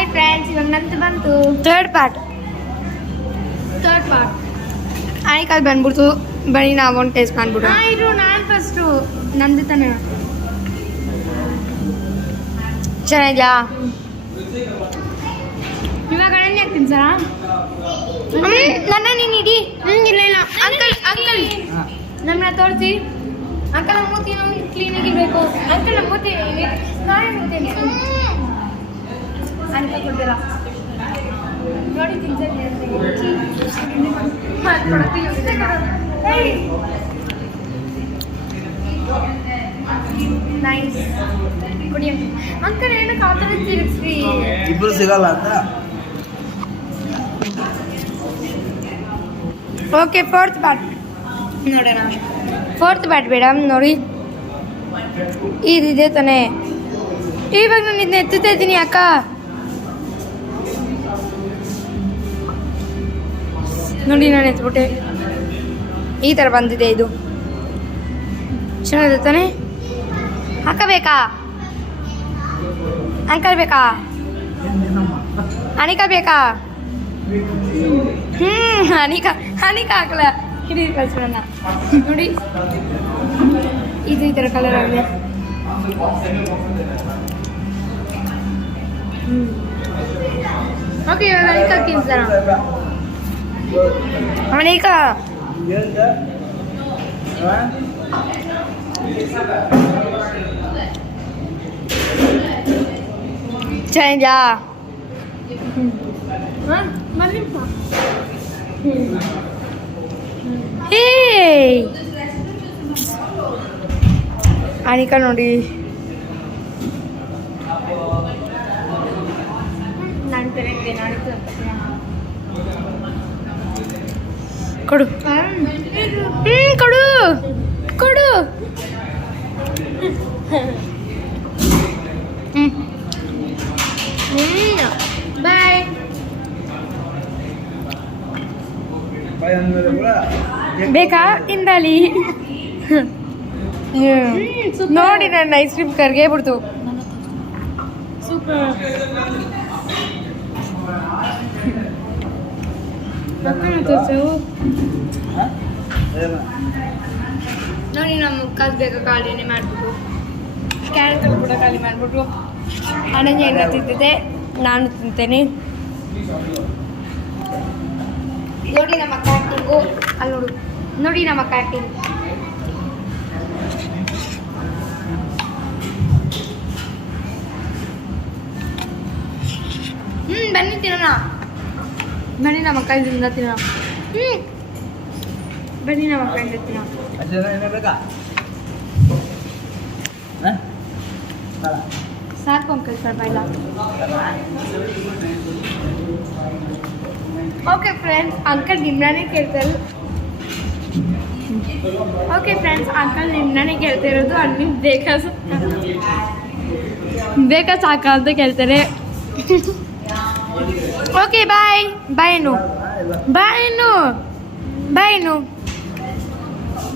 Hi friends, ಇವಾಗ ನಂದು ಬಂತು ಥರ್ಡ್ ಪಾರ್ಟ್. ಆಯ್ಕಾಲ್ ಬಂದ್ಬಿಡ್ತು. ಬರೀ ನಾವು ಒಂದು ಟೇಸ್ಟ್ ಮಾಡ್ಬಿಟ್ಟು ಇದು ನಾನು ಫಸ್ಟು ನಂದು ತಾನೆ. ಚೆನ್ನಾಗಿದ್ಯಾ? ಇವಾಗ ಅಣ್ಣೆ ಹಾಕ್ತೀನಿ ಸರ್. ನನ್ನ ನೀನು ಇಡಿ. ಇಲ್ಲ ಇಲ್ಲ ಅಂಕಲ್ ಅಂಕಲ್ ನಮ್ಮನ್ನ ತೋರಿಸಿ. ಅಂಕಲ್ ನಮ್ಮ ಮೂತಿ ಕ್ಲೀನಾಗಿರ್ಬೇಕು. ಅಂಕಲ್ ನಮ್ಮ ಮೂತಿ ನಾಳೆ ಮೂತಿ ಅಂತ ಕೊಡ್ತೀರಾ ನೋಡಿ. ನೈಸ್ ಕುಡಿ ಅಂಕಲ್. ಏನು ಕಾತರ ತಿರುಗಿಸ್ರಿ, ಇಬ್ರು ಸಿಗಲ್ಲ ಅಂತ. ಓಕೆ, ಫೋರ್ತ್ ಬ್ಯಾಟ್ ನೋಡೋಣ. ಫೋರ್ತ್ ಬ್ಯಾಟ್ ಬೇಡ ನೋಡಿ. ಇದಿದೆ ತಾನೆ. ಇವಾಗ ನಾನು ಇದನ್ನ ಎತ್ತುತ್ತಾ ಇದ್ದೀನಿ ಅಕ್ಕ. ನೋಡಿ ನಾನು ಎತ್ಬಿಟ್ಟೆ. ಈ ಥರ ಬಂದಿದೆ ಇದು. ಚೆನ್ನಾಗಿದೆ ತಾನೆ? ಹಾಕಬೇಕಾ ಅಂಕಲ್? ಬೇಕಾ ಅನಿಕಾ? ಬೇಕಾ? ಅನಿಕಾ ಹಾಕಲ್ಲ. ಹಿಡಿ ಕಳ್ಸೋಣ ನೋಡಿ. ಇದು ಈ ಥರ ಕಲರ್ ಆಗಿದೆ. ಓಕೆ, ಇವಾಗ ಅನಿಕಾ ತಿನ್ಸೋಣ. ಅನಿಕಾ ಚೆನ್ನಾಗಿದ್ಯಾ? ಹೇ ಅನಿಕಾ ನೋಡಿ. ಕೊಡು ಕೊಡು ಕೊಡು. ಬಾಯ್. ಬೇಕಾ ತಿಂದಾಲಿ? ನೋಡಿ ನನ್ನ ಐಸ್ ಕ್ರೀಮ್ ಕರ್ಗೆ ಬಿಡ್ತು. ಸೂಪರ್. ನೋಡಿ ನಮ್ಮ ಕಾಸು ಬೇಕಾ ಖಾಲಿನೇ ಮಾಡಿಬಿಟ್ಟು ಕ್ಯಾರೆಟ್ ಕೂಡ ಖಾಲಿ ಮಾಡಿಬಿಟ್ರು. ಅನನ್ಯ ಎಲ್ಲ ತಿಂತಿದ್ದೆ, ನಾನು ತಿಂತೇನೆ. ನೋಡಿ ನಮ್ಮ ಕ್ಯಾಟಿಂಗು. ಅಲ್ಲಿ ನೋಡು, ನೋಡಿ ನಮ್ಮ ಕ್ಯಾಟಿಂಗ್. ಬನ್ನಿ ತಿನ್ನೋಣ. ಬನ್ನಿ ನಮ್ಮ ಕೈಯಿಂದ ತಿನ್ನೋಣ. ಬನ್ನಿ ನಮ್ಮ ಕೈಯಿಂದ ತಿನ್ನೋಣ. ಸಾಕು ಅಂಕಲ್, ಸ್ವಲ್ಪ ಇಲ್ಲ. ಓಕೆ ಫ್ರೆಂಡ್ಸ್, ಅಂಕಲ್ ನಿಮ್ಮನ್ನೇ ಕೇಳ್ತಾರೆ. ಓಕೆ ಫ್ರೆಂಡ್ಸ್, ಅಂಕಲ್ ನಿಮ್ಮನ್ನೇ ಕೇಳ್ತಾ ಇರೋದು. ಅಲ್ಲಿ ಬೇಕಾ ಸಾಕಾ ಅಂತ ಕೇಳ್ತಾರೆ. Okay bye. ಬಾಯ್ ಏನು? ಬಾಯ್ ಏನು? ಬಾಯ್ ಏನು?